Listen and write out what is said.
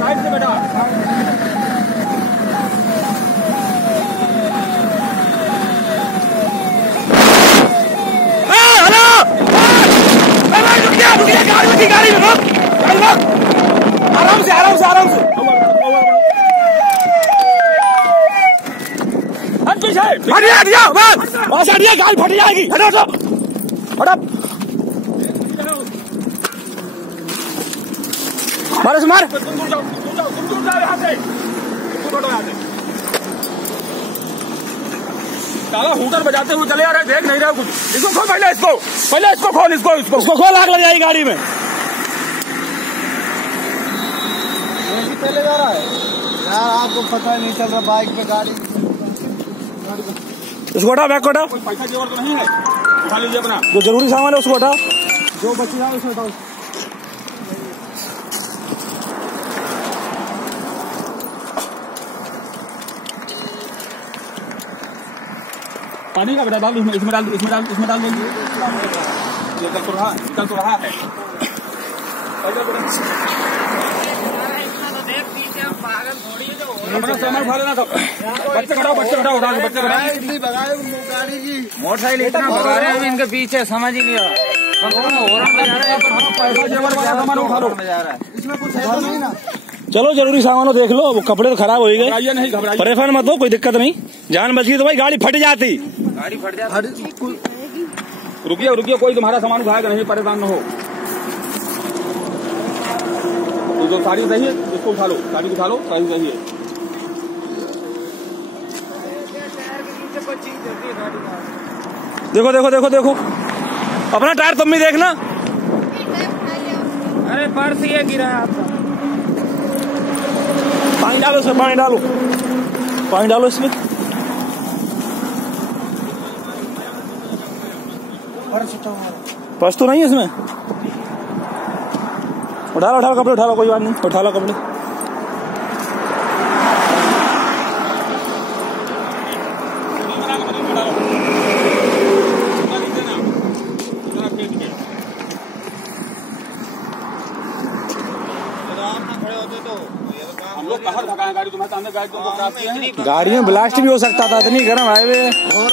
Side से बेटा। गाड़ी में आराम से आराम से आराम से हटिया बस हटिया, गाड़ी फट जाएगी। हटो हटो मारो से मार। साला हूटर बजाते हुए चले आ रहे, देख नहीं रहे कुछ। इसको खोल पहले, इसको खोल, इसको खोल, आग लग जाएगी गाड़ी में। चले जा रहा है यार, आपको पता नहीं चल रहा बाइक पे गाड़ी। उसको हटा, बैग को हटा। कोई पैसा की और तो नहीं है, उठा लीजिए अपना जो जरूरी सामान है उसको हटा। जो बची है उसमें हटाओ। पानी का बेटा डाल, इसमें डाल देंगे। निकल तो रहा है। अपना सामान उठा लेना सब। बच्चे खड़ा उठा के बच्चे खड़ा। इतनी भगाए गाड़ी की, मोटरसाइकिल इतना भगा रहे हैं इनके पीछे, समझ ही नहीं आ रहा। इसमें कुछ है तो नहीं ना। चलो जरूरी सामान हो, देख लो। वो कपड़े तो खराब हो ही गए, नहीं घबराइए, परेशान मत हो, कोई दिक्कत नहीं। जान बच गई तो भाई गाड़ी फट जाती। रुकिए, कोई तुम्हारा सामान उठाएगा नहीं, परेशान न हो। जो साड़ी सही है इसको उठा लो, साड़ी उठा लो, साड़ी सही है। देखो अपना टायर तुम भी देखना। अरे पर्स ये गिरा है आपका। पानी डालो इसमें, पानी डालो इसमें। पर्स तो नहीं है इसमें। उठा लो कपड़े, उठा लो, कोई बात नहीं, उठा लो कपड़े। हम लोग कहाँ भगाएं गाड़ी, तुम्हारे सामने गाड़ी। गाड़ी में ब्लास्ट भी हो सकता था, इतनी गर्म हाईवे।